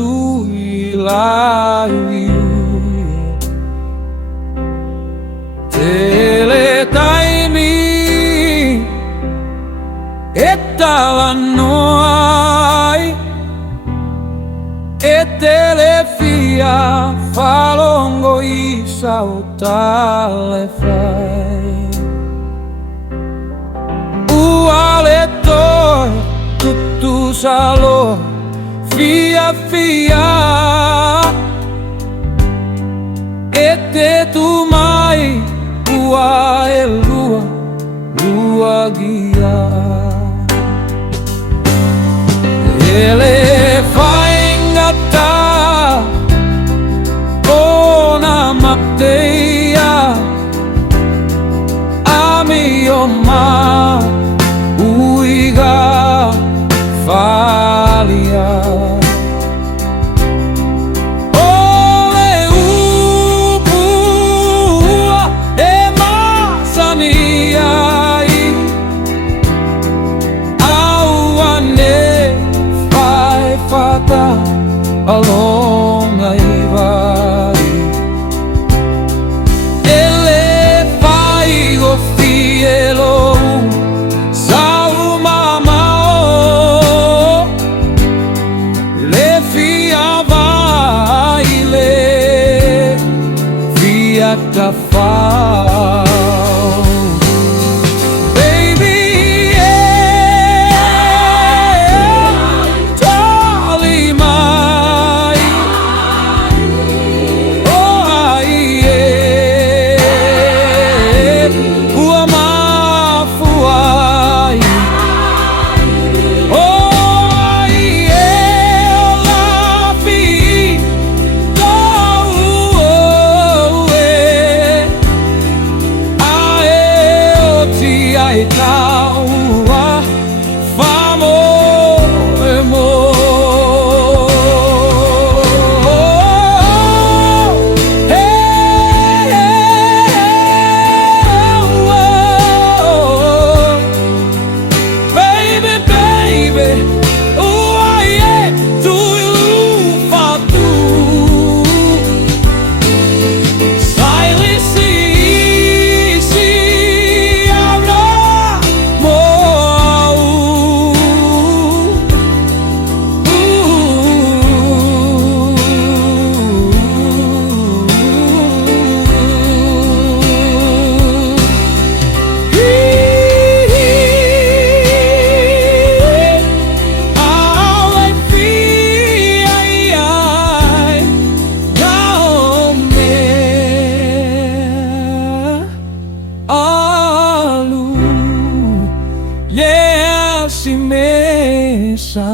sui laiu teletaimi etalanoai etelefia falongo isa o talefai ualetoi tutu salo fia fia ete tu mai ua e lua guia ele fai ngata ona mateia ami oma uiga falia ole upua e masaniai auane fai fata alonga vai ele fai go fielo Tafau baby yeah tali mai oh ai yeah ua mafuai oh ai yeah la fi ai taua famo emo baby baby uaie tu fatu si mesa.